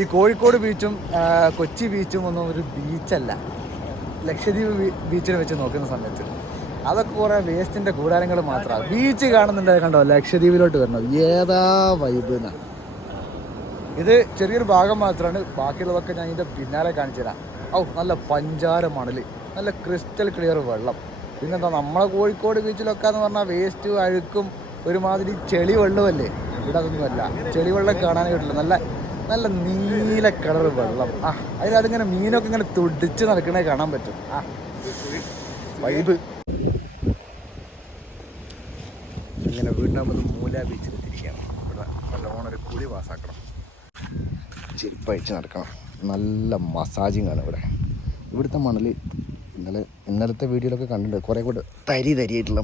ഈ കോഴിക്കോട് ബീച്ചും കൊച്ചി ബീച്ചും ഒന്നും ഒരു ബീച്ചല്ല. ലക്ഷദ്വീപ് ബീച്ചിനെ വെച്ച് നോക്കുന്ന സമയത്ത് അതൊക്കെ കുറേ വേസ്റ്റിൻ്റെ കൂടാരങ്ങൾ മാത്രമാണ്. ബീച്ച് കാണുന്നുണ്ട് കണ്ടോ, ലക്ഷദ്വീപിലോട്ട് വരണം. ഏതാ വൈബ് എന്നാണ്. ഇത് ചെറിയൊരു ഭാഗം മാത്രമാണ്, ബാക്കിയുള്ളതൊക്കെ ഞാൻ ഇതിൻ്റെ പിന്നാലെ കാണിച്ചു തരാം. നല്ല പഞ്ചാര മണൽ, നല്ല ക്രിസ്റ്റൽ ക്ലിയർ വെള്ളം. പിന്നെന്താ, നമ്മളെ കോഴിക്കോട് ബീച്ചിലൊക്കെ എന്ന് പറഞ്ഞാൽ വേസ്റ്റ് അഴുക്കും ഒരുമാതിരി ചെളി വെള്ളമല്ലേ. ഇവിടെ അതൊന്നുമല്ല, ചെളി വെള്ളം കാണാനേ കിട്ടില്ല. നല്ല നല്ല നീല കളർ വെള്ളം. അതിലിങ്ങനെ മീനൊക്കെ ഇങ്ങനെ തുടിച്ച് നടക്കണേ കാണാൻ പറ്റും. വൈബ്. ഇങ്ങനെ വീടിനാകുമ്പോൾ മൂല ബീച്ചിൽ തിരിക്കണം. ഇവിടെ നല്ലോണം ഒരു കുളി പാസ്സാക്കണം, ചെരുപ്പഴിച്ച് നടക്കണം. നല്ല മസാജിങ് ആണ് ഇവിടെ. ഇവിടുത്തെ മണൽ ഇന്നലത്തെ വീഡിയോയിലൊക്കെ കണ്ടിട്ടുണ്ട്, കുറേ കൂടെ തരിയായിട്ടുള്ള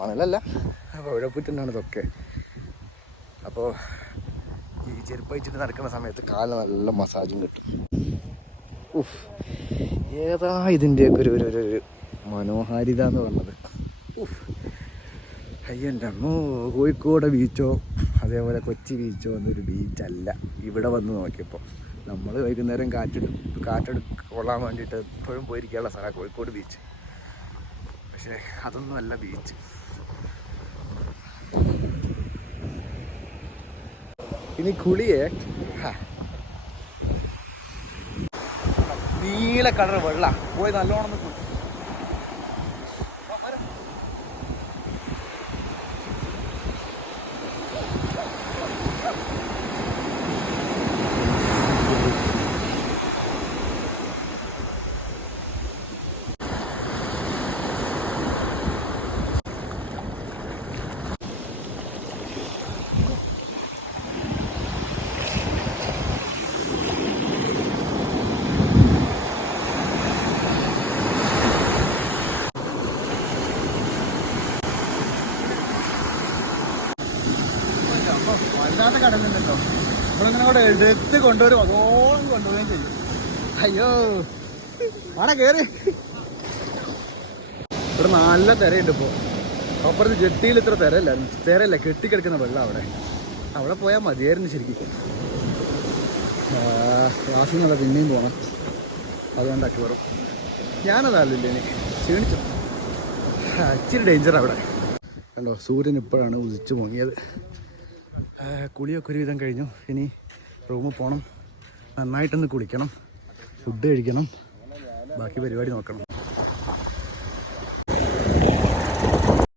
മണലല്ല ഉഴപ്പുറ്റുണ്ടാണ് ഇതൊക്കെ. അപ്പോൾ ഈ ചെരുപ്പ് വെച്ചിട്ട് നടക്കുന്ന സമയത്ത് കാലിന് നല്ല മസാജും കിട്ടും. ഏതാ ഇതിൻ്റെയൊക്കെ ഒരു മനോഹാരിത എന്ന് പറഞ്ഞത്. അയ്യൻ്റെ അമ്മോ, കോഴിക്കോട് ബീച്ചോ അതേപോലെ കൊച്ചി ബീച്ചോ എന്നൊരു ബീച്ചല്ല. ഇവിടെ വന്ന് നോക്കിയപ്പോൾ നമ്മൾ വൈകുന്നേരം കൊള്ളാൻ വേണ്ടിയിട്ട് എപ്പോഴും പോയിരിക്കാനുള്ള സ്ഥലമാണ് കോഴിക്കോട് ബീച്ച്. പക്ഷേ അതൊന്നുമല്ല ബീച്ച്. ഇനി കുളിയെ നീല കളർ വെള്ള പോയി നല്ലോണം കുളി. വല്ലാത്ത കടലുണ്ടല്ലോ. നമ്മളിങ്ങനെ കൂടെ എടുത്ത് കൊണ്ടുവരും, അതോളം കൊണ്ടുപോവുകയും ചെയ്യും. അയ്യോ ആടെ കയറി. ഇവിടെ നല്ല തിരയുണ്ട് ഇപ്പോൾ. അപ്പുറത്ത് ജെട്ടിയിൽ ഇത്ര തിരയല്ല കെട്ടിക്കിടക്കുന്ന വെള്ളം അവിടെ പോയാൽ മതിയായിരുന്നു ശരിക്കും. ക്ലാസ്സിൽ നിന്നല്ല പിന്നെയും പോകണം, അതുകൊണ്ടാക്കി വരും. ഞാനതല്ല ഇനി ക്ഷീണിച്ചു. ഇച്ചിരി ഡേഞ്ചറാണ് അവിടെ. കണ്ടോ, സൂര്യൻ ഇപ്പോഴാണ് ഉദിച്ചു പൊങ്ങിയത്. കുളിയൊക്കെ ഒരുവിധം കഴിഞ്ഞു. ഇനി റൂമിൽ പോകണം, നന്നായിട്ടൊന്ന് കുളിക്കണം, ഫുഡ് കഴിക്കണം, ബാക്കി പരിപാടി നോക്കണം.